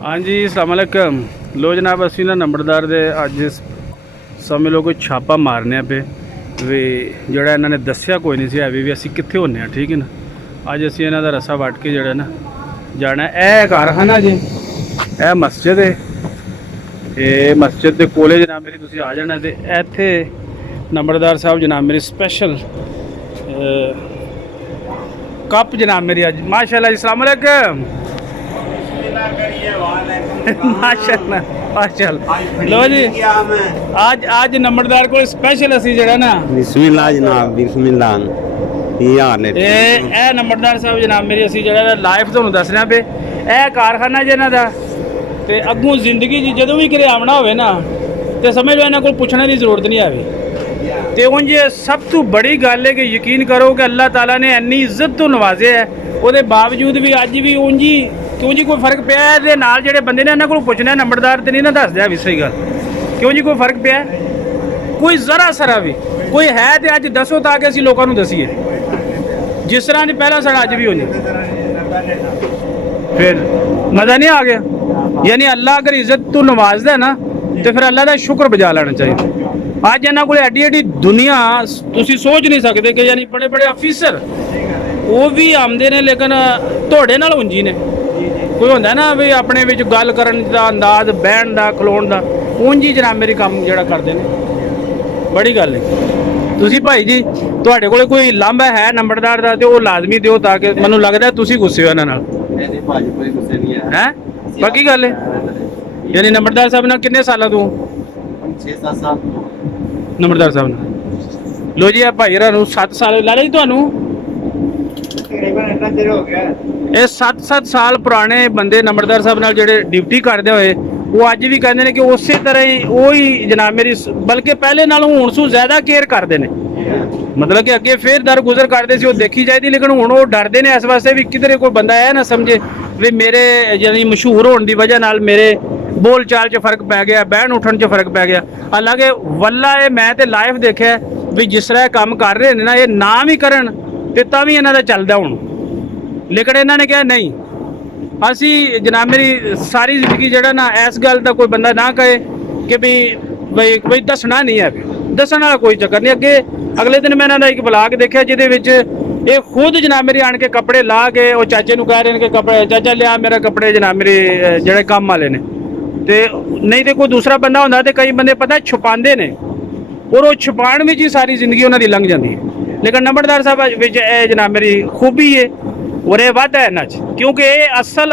हाँ जी अस्सलामुअलैकुम। लो जनाब असी ना नंबरदार दे अज समझ लो कोई छापा मारने पे भी जोड़ा इन्होंने दसिया कोई नहीं सी है भी असी कित्थे होने ठीक है ना। अज असी इन्हों का रस्सा वट के जोड़ा ना जाना ए कारखाना जी ए मस्जिद है ये मस्जिद के कोले जनाब मेरी तुसी आ जाना। तो इत्थे नंबरदार साहब जनाब मेरी स्पैशल कप जनाब मेरी अज माशाअल्लाह अस्सलामुअलैकुम माशाअल्लाह माशाअल्लाह। लो जी आज नंबरदार को स्पेशल असी जरा ना बिस्मिल्लाह जनाब बिस्मिल्लाह ए नंबरदार साहब जनाब मेरी असी जरा लाइव तुहानू दसना पे ए कारखाना जे इन्हां दा ते अग्गों जिंदगी जी जदों भी किते आउणा होवे ना ते समझ लो इन्हां कोल पुछणे दी जरूरत नहीं आवे। ते उंज सब तो बड़ी गल है कि यकीन करो कि अल्लाह ताला ने इन्नी इज्जत तो नवाजे है ਉਹਦੇ बावजूद भी अज भी ਉਂਝ ਹੀ क्यों जी कोई फर्क पिया ਇਹਦੇ ਨਾਲ ਜਿਹੜੇ ਬੰਦੇ ਨੇ ਇਹਨਾਂ ਕੋਲ ਪੁੱਛਣਾ ਨੰਬਰਦਾਰ ਤੇ ਨਹੀਂ ਨਾ ਦੱਸਦਿਆ ਵੀ ਸਹੀ ਗੱਲ क्यों जी कोई फर्क पिया कोई ज़रा सरा भी कोई है तो अज दसो ताकि असीं लोगों को दसीए जिस तरह ने पहला साढ़ा अज भी हो जाए फिर मज़ा नहीं आ गया। यानी अल्लाह अगर इज्जत तो नवाजदा ना तो फिर अल्लाह का शुक्र बजा लेना चाहिए। अज इन्हों को एडी एडी दुनिया तुसीं सोच नहीं सकते कि यानी बड़े बड़े अफिसर वो भी आते हैं लेकिन थोड़े नाल ਉਂਝੀ ने कोई होंदा ना भी अपने विच गल करन दा अंदाज बहन दा खलोण दा ਉਂਝ ही जनाब मेरी काम जिहड़ा करदे ने बड़ी गल है। तुसीं भाई जी तुहाडे कोल कोई लांभा है नंबरदार दा ते ओह लाजमी दिओ ताकि मैनूं लगदा तुसीं गुस्से हो इन्हां नाल हैं पक्की गल है। यानी नंबरदार साहब नाल किन्ने सालां तों 6-7 साल नंबरदार साहब नाल लो जी आ भाई हरां नूं 7 साल ला ली तुहानूं ਇਹ 7-7 ਸਾਲ ਪੁਰਾਣੇ ਬੰਦੇ ਨੰਬਰਦਾਰ ਸਾਹਿਬ ਨਾਲ ਜਿਹੜੇ ਡਿਊਟੀ ਕਰਦੇ ਹੋਏ ਉਹ ਅੱਜ ਵੀ ਕਹਿੰਦੇ ਨੇ ਕਿ ਉਸੇ ਤਰ੍ਹਾਂ ਹੀ ਉਹੀ ਜਨਾਬ ਮੇਰੀ ਬਲਕਿ ਪਹਿਲੇ ਨਾਲੋਂ ਹੁਣ ਸੂ ਜ਼ਿਆਦਾ ਕੇਅਰ ਕਰਦੇ ਨੇ। ਮਤਲਬ ਕਿ ਅੱਗੇ ਫੇਰ ਦਰ ਗੁਜ਼ਰ ਕਰਦੇ ਸੀ ਉਹ ਦੇਖੀ ਜਾਈਦੀ ਲੇਕਿਨ ਹੁਣ ਉਹ ਡਰਦੇ ਨੇ ਇਸ ਵਾਸਤੇ ਵੀ ਕਿਧਰੇ ਕੋਈ ਬੰਦਾ ਇਹ ਨਾ ਸਮਝੇ ਵੀ ਮੇਰੇ ਯਾਨੀ ਮਸ਼ਹੂਰ ਹੋਣ ਦੀ ਵਜ੍ਹਾ ਨਾਲ ਮੇਰੇ ਬੋਲ ਚਾਲ 'ਚ ਫਰਕ ਪੈ ਗਿਆ ਬਹਿਣ ਉੱਠਣ 'ਚ ਫਰਕ ਪੈ ਗਿਆ। ਹਾਲਾਂਕਿ ਵੱਲਾ ਇਹ ਮੈਂ ਤੇ ਲਾਈਵ ਦੇਖਿਆ ਵੀ ਜਿਸ ਤਰ੍ਹਾਂ ਇਹ ਕੰਮ ਕਰ ਰਹੇ ਨੇ ਨਾ ਇਹ ਨਾ ਵੀ ਕਰਨ ਤੇ ਤਾਂ ਵੀ ਇਹਨਾਂ ਦਾ ਚੱਲਦਾ ਹੁਣ। लेकिन इन्होंने कहा नहीं असी जनाब मेरी सारी जिंदगी जड़ा ना इस गल का कोई बंदा ना कहे कि भाई दसना नहीं है दसन वाला कोई चक्कर नहीं। अगे अगले दिन मैं इन्हों एक ब्लॉग देखा जिहदे ये खुद जनाब मेरी आन के कपड़े ला के वो चाचे नूं कह रहे हैं कि कपड़े चाचा लिया मेरा कपड़े जनाब मेरे जोड़े काम वाले ने ते नहीं तो कोई दूसरा बंदा होंदा तो कई बंदे पता छुपाते ने और वो छुपाण में ही सारी जिंदगी उन्होंने लंघ जाती है। लेकिन नंबरदार साहब जनाब मेरी खूबी है और ये वादा है इन्हां च क्योंकि ये असल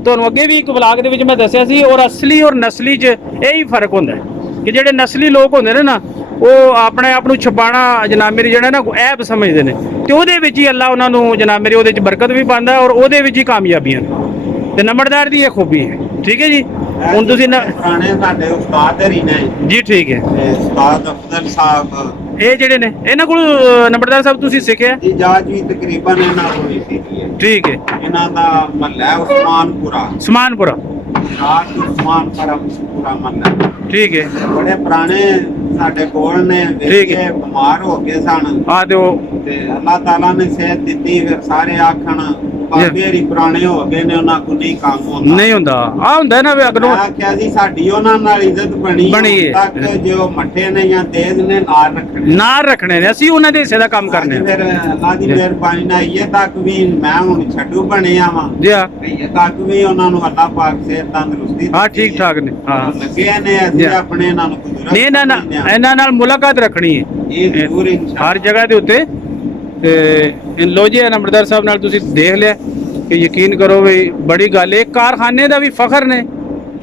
तुहानूं अगे भी एक ब्लॉग दे विच मैं दस्सिया सी और असली और नस्ली च यही फर्क होंदा है कि जिहड़े नस्ली लोग होंदे ने ना वो अपने आप नूं छुपाना जनाब मेरी जिहड़ा ना ऐब समझदे ने ते ओहदे विच ही अल्लाह उन्हां नूं जनाब मेरी ओहदे च बरकत भी पांदा और ओहदे विच ही कामयाबियां ने ते नंबरदार दी ये खूबी है। ठीक है जी हुण तुसीं पुराने साडे उस्ताद हरी ने जी ठीक है उस्ताद अफजल साहब ਇਹ ਜਿਹੜੇ ਨੇ ਇਹਨਾਂ ਕੋਲ ਨੰਬਰਦਾਰ ਸਾਹਿਬ ਤੁਸੀਂ ਸਿੱਖਿਆ ਦੀ ਜਾਜ ਵੀ ਤਕਰੀਬਨ ਇਹਨਾਂ ਕੋਲ ਹੀ ਸੀ। ਠੀਕ ਹੈ ਇਹਨਾਂ ਦਾ ਮਹੱਲਾ ਹੈ ਉਸਮਾਨਪੁਰਾ ਸਮਾਨਪੁਰਾ ਰਾਤ ਉਸਮਾਨਪੁਰਾ ਪੂਰਾ ਮਹੱਲਾ ਠੀਕ ਹੈ ਬੜੇ ਪੁਰਾਣੇ ਸਾਡੇ ਕੋਲ ਨੇ ਵੇਖੇ ਬਿਮਾਰ ਹੋ ਗਏ ਸਨ ਆ ਤੇ ਉਹ ਤੇ ਅੱਲਾਹ ਤਾਲਾ ਨੇ ਸਿਹਤ ਦਿੱਤੀ ਫਿਰ ਸਾਰੇ ਆਖਣ ਬਾਬੇ ਰੀ ਪੁਰਾਣੇ ਹੋ ਗਏ ਨੇ ਉਹਨਾਂ ਕੋਲ ਨਹੀਂ ਕੰਮ ਹੁੰਦਾ ਨਹੀਂ ਹੁੰਦਾ ਆ ਹੁੰਦਾ ਨਾ ਵੀ ਅਗਨੋਂ ਆਖਿਆ ਸੀ ਸਾਡੀ ਉਹਨਾਂ ਨਾਲ ਇੱਜ਼ਤ ਬਣੀ ਤੱਕ ਜੋ ਮੱਠੇ ਨੇ ਜਾਂ ਤੇਜ਼ ਨੇ ਨਾਲ ਰੱਖਣੇ ਨੇ ਅਸੀਂ ਉਹਨਾਂ ਦੇ ਹਿੱਸੇ ਦਾ ਕੰਮ ਕਰਨੇ ਫਿਰ ਅੱਲਾਹ ਦੀ ਮਿਹਰਬਾਨੀ ਨਾਲ ਇਹ ਤੱਕ ਵੀ ਮੈਂ ਹੁਣ ਛੱਡੂ ਬਣਿਆ ਵਾਂ ਜੀ ਇਹ ਤੱਕ ਵੀ ਉਹਨਾਂ ਨੂੰ ਅੱਲਾਹ ਪਾਕ ਸਿਹਤ ਤੰਦਰੁਸਤੀ ਹਾਂ ਠੀਕ ਠਾਕ ਨੇ ਹਾਂ ਲੱਗੇ ਨੇ ਅਸੀਂ ਆਪਣੇ ਇਹਨਾਂ ਨੂੰ ਕੁਦਰਤ ਨਹੀਂ ਨਾ ਇਹਨਾਂ ਨਾਲ ਮੁਲਾਕਾਤ ਰੱਖਣੀ ਹੈ ਇਹ ਜ਼ਰੂਰ ਇਨਸ਼ਾਅੱਲਾ ਹਰ ਜਗ੍ਹਾ ਦੇ ਉੱਤੇ ਤੇ ਲੋ ਜੀ ਨੰਬਰਦਾਰ ਸਾਹਿਬ ਨਾਲ ਤੁਸੀਂ ਦੇਖ ਲਿਆ कि यकीन करो भी बड़ी गल एक कारखाने का भी फखर ने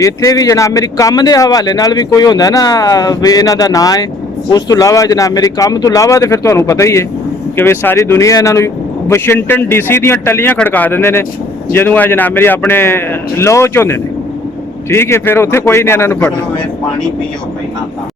इत्थे भी जनाब मेरी काम के हवाले नाल भी कोई होंदा ना भी इन्हां दा नां है उस तो इलावा जनाब मेरी काम तो इलावा तो फिर तुहानूं पता ही है कि भी सारी दुनिया इन्हां नूं वाशिंगटन DC दीयां टलियां खड़का दिंदे ने जदों आ जनाब मेरी अपने लौ च होंदे ने। ठीक है फिर उत्थे कोई नहीं इन्हां नूं पढ़दा पानी पीओ पहलां तां